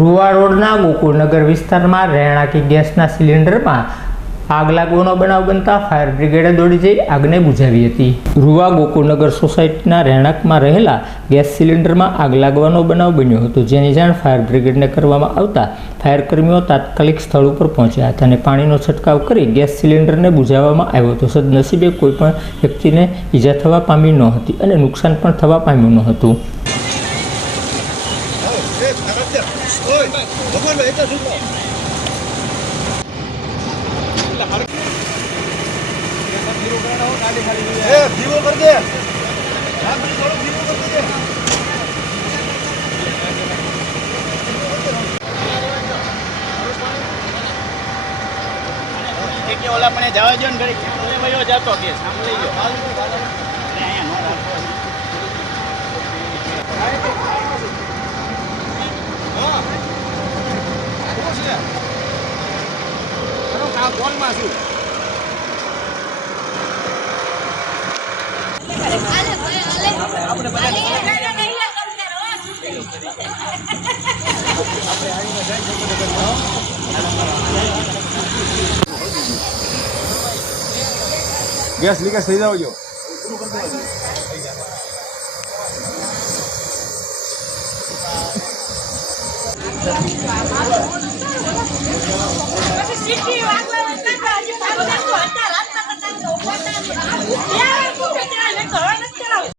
રૂવા રોડના ગોકુળનગર વિસ્તારમાં રહેણાંકી ગેસના સિલિન્ડરમાં આગ લાગવાનો બનાવ બનતા ફાયર બ્રિગેડે દોડી જઈ આગને બુઝાવી હતી। રૂવા ગોકુળનગર સોસાયટીના રહેણાંકમાં રહેલા ગેસ સિલિન્ડરમાં આગ લાગવાનો બનાવ બન્યો હતો, જેની જાણ ફાયર બ્રિગેડને કરવામાં આવતા ફાયર કર્મીઓ તાત્કાલિક સ્થળ ઉપર પહોંચ્યા હતા અને પાણીનો છંટકાવ કરી ગેસ સિલિન્ડરને બુઝાવવામાં આવ્યો હતો। સદનસીબે કોઈપણ વ્યક્તિને ઈજા થવા પામી ન હતી અને નુકસાન પણ થવા પામ્યું ન હતું। ઓલા પણ જવા જો ને ઘડી ભાઈઓ જતો કે સામે લઈ ગયો અહીંયા નો રાખો હા કોલમાં છું ગેસ લીકેજ થઈ જાવ જો પછી